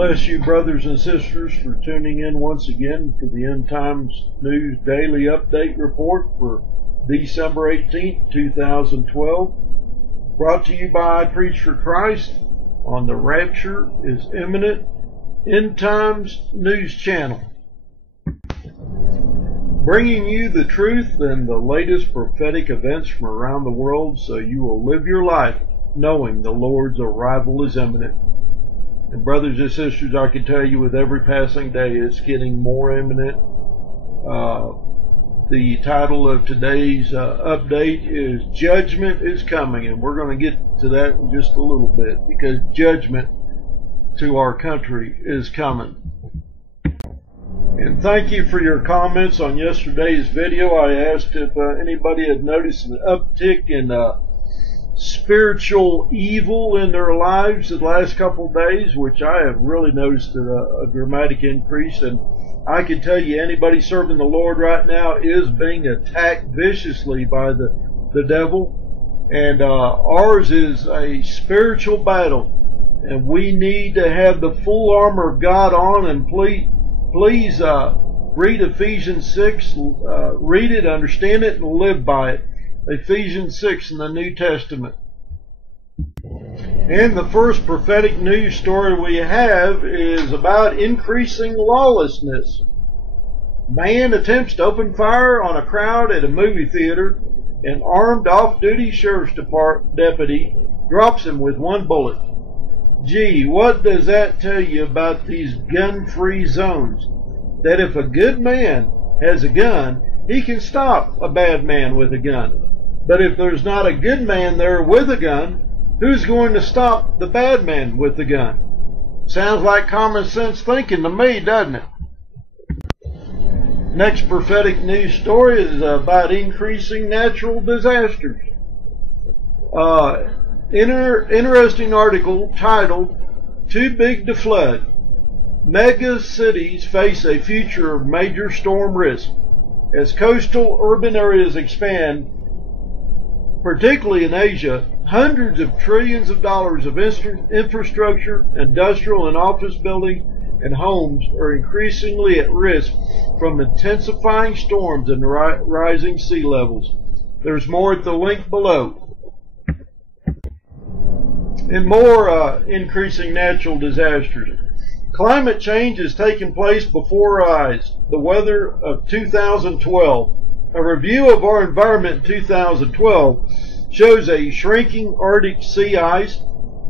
Bless you, brothers and sisters, for tuning in once again for the End Times News Daily Update Report for December 18th, 2012. Brought to you by IPREACH4 on the Rapture is Imminent End Times News Channel. Bringing you the truth and the latest prophetic events from around the world so you will live your life knowing the Lord's arrival is imminent. And brothers and sisters, I can tell you with every passing day it's getting more imminent. The title of today's update is Judgment is Coming, and we're going to get to that in just a little bit because judgment to our country is coming. And thank you for your comments on yesterday's video. I asked if anybody had noticed an uptick in spiritual evil in their lives the last couple of days, which I have really noticed a dramatic increase. And I can tell you anybody serving the Lord right now is being attacked viciously by the devil. And ours is a spiritual battle. And we need to have the full armor of God on. And please read Ephesians 6. Read it, understand it, and live by it. Ephesians 6 in the New Testament. And the first prophetic news story we have is about increasing lawlessness. Man attempts to open fire on a crowd at a movie theater. An armed off-duty sheriff's department deputy drops him with one bullet. Gee, what does that tell you about these gun-free zones? That if a good man has a gun, he can stop a bad man with a gun. But if there's not a good man there with a gun, who's going to stop the bad man with the gun? Sounds like common sense thinking to me, doesn't it? Next prophetic news story is about increasing natural disasters. Interesting article titled, Too Big to Flood. Mega cities face a future of major storm risk. As coastal urban areas expand, particularly in Asia, hundreds of trillions of dollars of infrastructure, industrial and office buildings, and homes are increasingly at risk from intensifying storms and rising sea levels. There's more at the link below. And more increasing natural disasters. Climate change is taking place before our eyes. The weather of 2012. A review of our environment in 2012 shows a shrinking Arctic sea ice,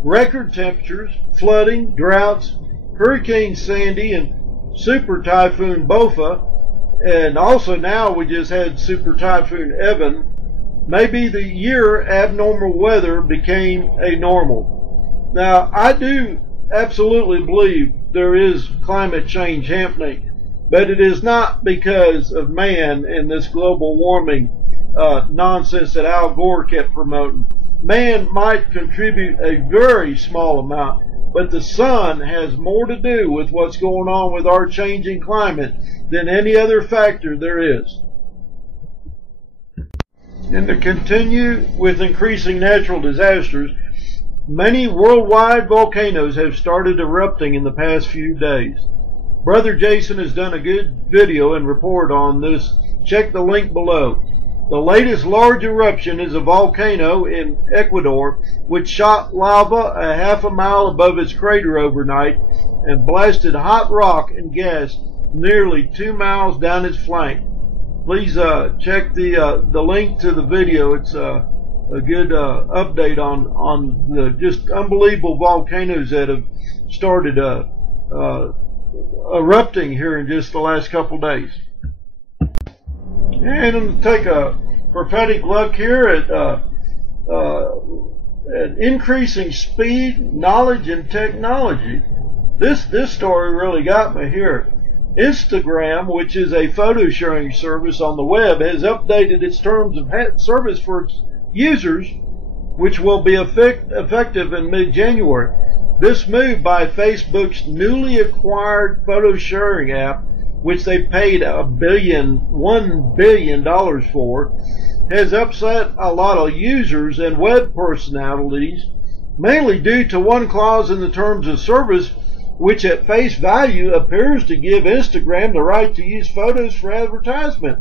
record temperatures, flooding, droughts, Hurricane Sandy, and Super Typhoon Bopha, and also now we just had Super Typhoon Evan. Maybe the year abnormal weather became a normal. Now, I do absolutely believe there is climate change happening. But it is not because of man and this global warming nonsense that Al Gore kept promoting. Man might contribute a very small amount, but the sun has more to do with what's going on with our changing climate than any other factor there is. And to continue with increasing natural disasters, many worldwide volcanoes have started erupting in the past few days. Brother Jason has done a good video and report on this. Check the link below. The latest large eruption is a volcano in Ecuador which shot lava a half a mile above its crater overnight and blasted hot rock and gas nearly 2 miles down its flank. Please check the link to the video. It's a good update on the just unbelievable volcanoes that have started erupting here in just the last couple days. And I'm going to take a prophetic look here at increasing speed, knowledge, and technology. This story really got me here. Instagram, which is a photo sharing service on the web, has updated its terms of service for its users, which will be effective in mid-January. This move by Facebook's newly acquired photo sharing app, which they paid $1 billion for, has upset a lot of users and web personalities, mainly due to one clause in the terms of service which at face value appears to give Instagram the right to use photos for advertisement.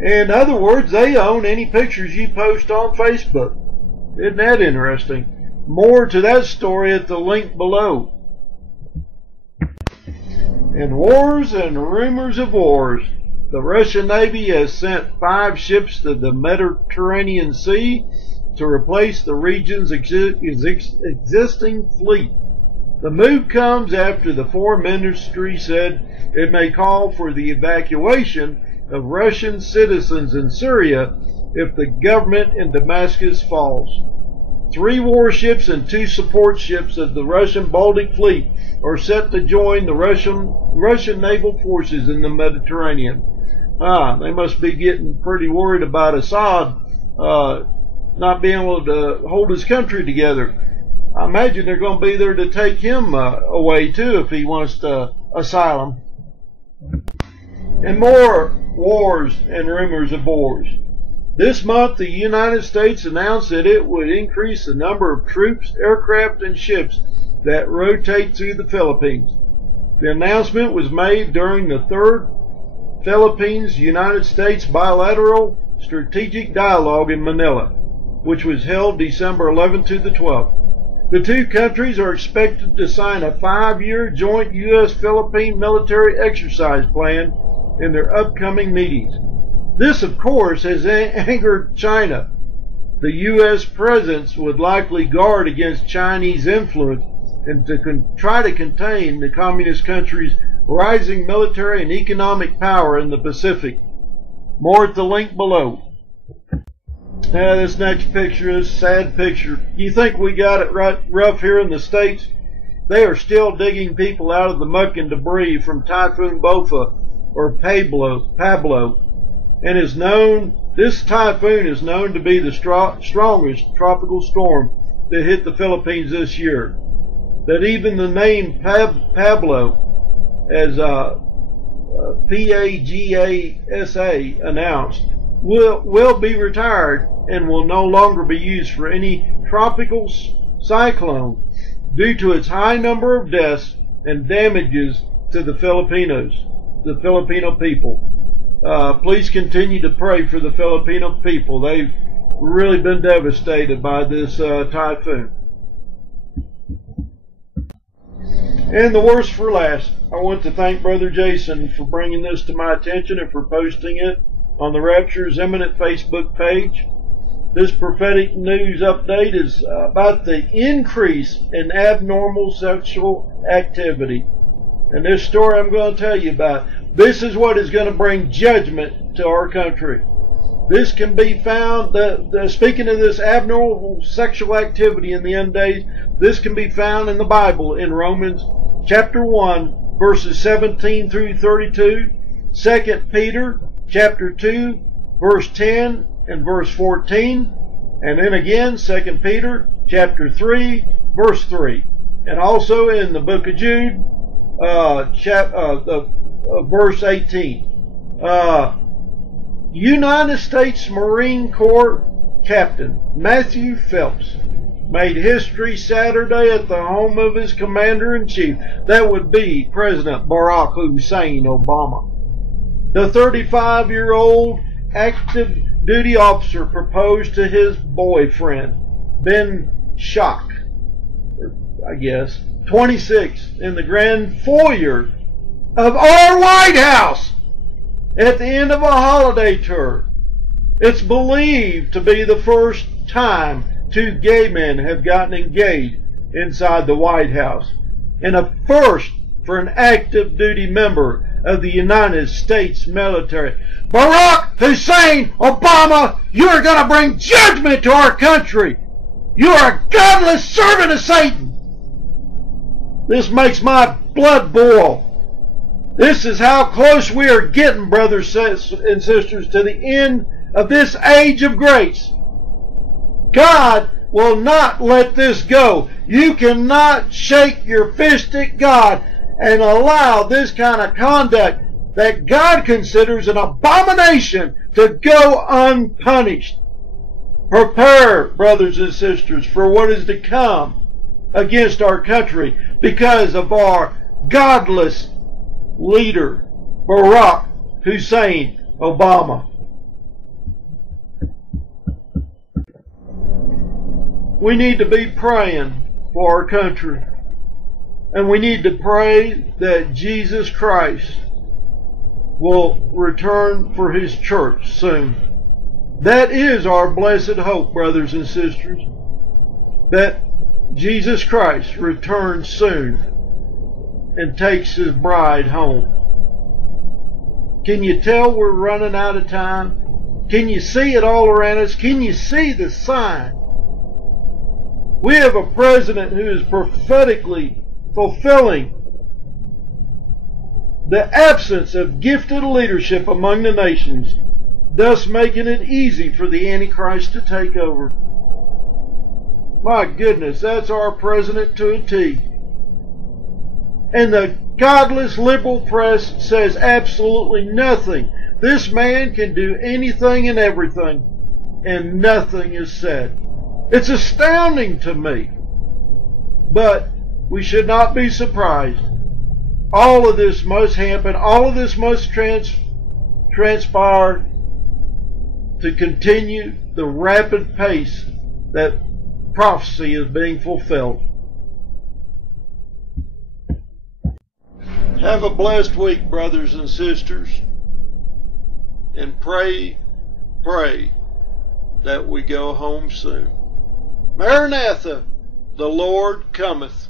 In other words, they own any pictures you post on Facebook. Isn't that interesting? More to that story at the link below. In wars and rumors of wars, the Russian Navy has sent 5 ships to the Mediterranean Sea to replace the region's existing fleet. The move comes after the Foreign Ministry said it may call for the evacuation of Russian citizens in Syria if the government in Damascus falls. 3 warships and 2 support ships of the Russian Baltic Fleet are set to join the Russian naval forces in the Mediterranean. They must be getting pretty worried about Assad not being able to hold his country together. I imagine they're going to be there to take him away too if he wants to asylum. And more wars and rumors of wars. This month, the United States announced that it would increase the number of troops, aircraft, and ships that rotate through the Philippines. The announcement was made during the 3rd Philippines-United States bilateral strategic dialogue in Manila, which was held December 11 to the 12th. The 2 countries are expected to sign a 5-year joint U.S.-Philippine military exercise plan in their upcoming meetings. This, of course, has angered China. The U.S. presence would likely guard against Chinese influence and to try to contain the communist country's rising military and economic power in the Pacific. More at the link below. This next picture is a sad picture. You think we got it right rough here in the States? They are still digging people out of the muck and debris from Typhoon Bofa or Pablo. And this typhoon is known to be the strongest tropical storm that hit the Philippines this year. That even the name Pablo, as PAGASA announced, will be retired and will no longer be used for any tropical cyclone due to its high number of deaths and damages to the Filipino people. Please continue to pray for the Filipino people. They've really been devastated by this typhoon. And the worst for last, I want to thank Brother Jason for bringing this to my attention and for posting it on the Rapture's Imminent Facebook page. This prophetic news update is about the increase in abnormal sexual activity. And this story I'm going to tell you about, this is what is going to bring judgment to our country. This can be found, speaking of this abnormal sexual activity in the end days, this can be found in the Bible in Romans chapter 1, verses 17 through 32, 2 Peter chapter 2, verse 10 and verse 14, and then again 2 Peter chapter 3, verse 3, and also in the book of Jude, verse 18. United States Marine Corps Captain Matthew Phelps made history Saturday at the home of his commander-in-chief. That would be President Barack Hussein Obama. The 35-year-old active duty officer proposed to his boyfriend, Ben Shock, 26, in the grand foyer of our White House at the end of a holiday tour. It's believed to be the first time 2 gay men have gotten engaged inside the White House, and a first for an active duty member of the United States military. Barack Hussein Obama, you are going to bring judgment to our country. You are a godless servant of Satan. This makes my blood boil. This is how close we are getting, brothers and sisters, to the end of this age of grace. God will not let this go. You cannot shake your fist at God and allow this kind of conduct that God considers an abomination to go unpunished. Prepare, brothers and sisters, for what is to come. against our country because of our godless leader, Barack Hussein Obama. We need to be praying for our country. And we need to pray that Jesus Christ will return for His church soon. That is our blessed hope, brothers and sisters, that Jesus Christ returns soon and takes His bride home. Can you tell we're running out of time? Can you see it all around us? Can you see the sign? We have a president who is prophetically fulfilling the absence of gifted leadership among the nations, thus making it easy for the Antichrist to take over. My goodness, that's our president to a T. And the godless liberal press says absolutely nothing. This man can do anything and everything, and nothing is said. It's astounding to me. But we should not be surprised. All of this must happen. All of this must transpire to continue the rapid pace that prophecy is being fulfilled. Have a blessed week, brothers and sisters. And pray that we go home soon. Maranatha, the Lord cometh.